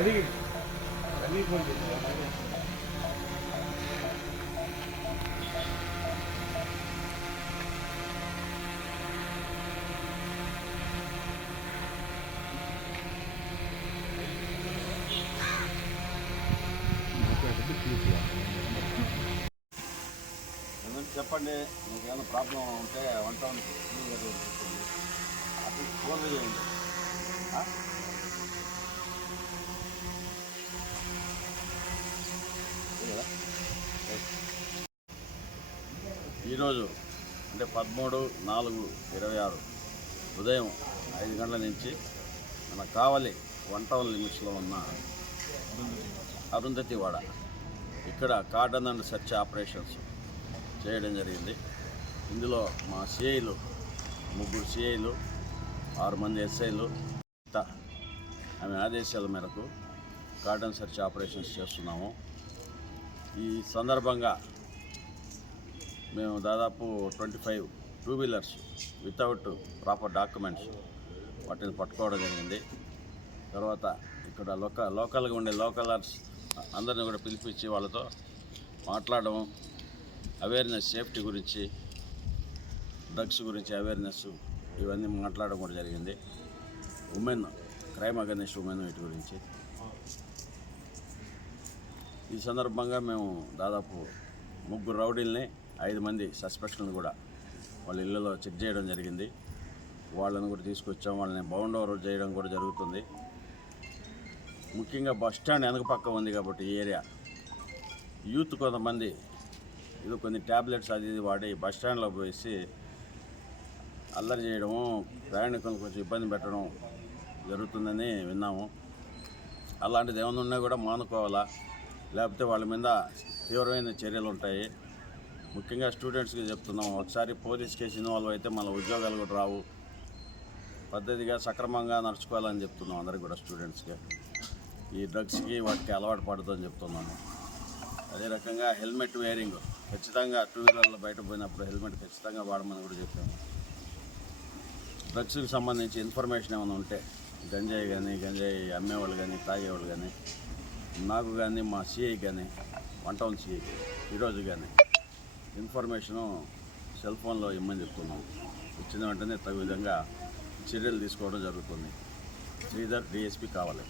అది అన్నీ ఫోన్ చేశారు. చెప్పండి, మీకు ఏమైనా ప్రాబ్లం ఉంటే 1 అది ఫోన్ చేయండి. ఈరోజు అంటే 13/4/26 ఉదయం 5 గంటల నుంచి మన కావలి 1 టౌన్ లిమిట్స్లో ఉన్న అరుంధతి వాడ ఇక్కడ కార్డన్ అండ్ సెర్చ్ ఆపరేషన్స్ చేయడం జరిగింది. ఇందులో మా సిఐలు 3 సిఐలు 6 మంది ఎస్ఐలు ఆమె ఆదేశాల మేరకు కార్డన్ సెర్చ్ ఆపరేషన్స్ చేస్తున్నాము. ఈ సందర్భంగా మేము దాదాపు 25 2 వీలర్స్ వితౌట్ ప్రాపర్ డాక్యుమెంట్స్ వాటిని పట్టుకోవడం జరిగింది. తర్వాత ఇక్కడ లోకల్గా ఉండే లోకలర్స్ అందరిని కూడా పిలిపించి వాళ్ళతో మాట్లాడడం, అవేర్నెస్ సేఫ్టీ గురించి, డ్రగ్స్ గురించి అవేర్నెస్ ఇవన్నీ మాట్లాడడం కూడా జరిగింది. ఉమెన్ క్రైమ్ అగైనెస్ట్ ఉమెన్ వీటి గురించి. ఈ సందర్భంగా మేము దాదాపు 3 రౌడీల్ని 5 మంది సస్పెక్ట్లను కూడా వాళ్ళ ఇళ్లలో చెక్ చేయడం జరిగింది. వాళ్ళని కూడా తీసుకొచ్చాం. వాళ్ళని బౌండ్ ఓవర్ చేయడం కూడా జరుగుతుంది. ముఖ్యంగా బస్ స్టాండ్ వెనక పక్క ఉంది కాబట్టి ఈ ఏరియా యూత్ కొంతమంది ఇది కొన్ని ట్యాబ్లెట్స్ అది ఇది వాడి బస్ స్టాండ్లో పోసి అల్లరి చేయడము, ప్రయాణికులను కొంచెం ఇబ్బంది పెట్టడం జరుగుతుందని విన్నాము. అలాంటిది ఏమైనా ఉన్నా కూడా మానుకోవాలా, లేకపోతే వాళ్ళ మీద తీవ్రమైన చర్యలు ఉంటాయి. ముఖ్యంగా స్టూడెంట్స్కి చెప్తున్నాం, ఒకసారి పోలీస్ కేసు ఇన్వాల్వ్ అయితే మన ఉద్యోగాలు కూడా రావు. పద్ధతిగా సక్రమంగా నడుచుకోవాలని చెప్తున్నాం అందరికీ కూడా, స్టూడెంట్స్కి. ఈ డ్రగ్స్కి వాటికి అలవాటు పడదని చెప్తున్నాము. అదే రకంగా హెల్మెట్ వేరింగ్ ఖచ్చితంగా 2 వీలర్లో బయట పోయినప్పుడు హెల్మెట్ ఖచ్చితంగా వాడమని కూడా చెప్పాము. డ్రగ్స్కి సంబంధించి ఇన్ఫర్మేషన్ ఏమైనా ఉంటే గంజాయి అమ్మేవాళ్ళు కానీ తాగేవాళ్ళు కానీ నాకు కానీ మా సిఐ కానీ 1 టౌన్ సిఐ ఈరోజు కానీ ఇన్ఫర్మేషను సెల్ ఫోన్లో ఇమ్మని చెప్తున్నాం. ఇచ్చిన వెంటనే తగు విధంగా చర్యలు తీసుకోవడం జరుగుతుంది. శ్రీధర్, డిఎస్పీ కావాలి.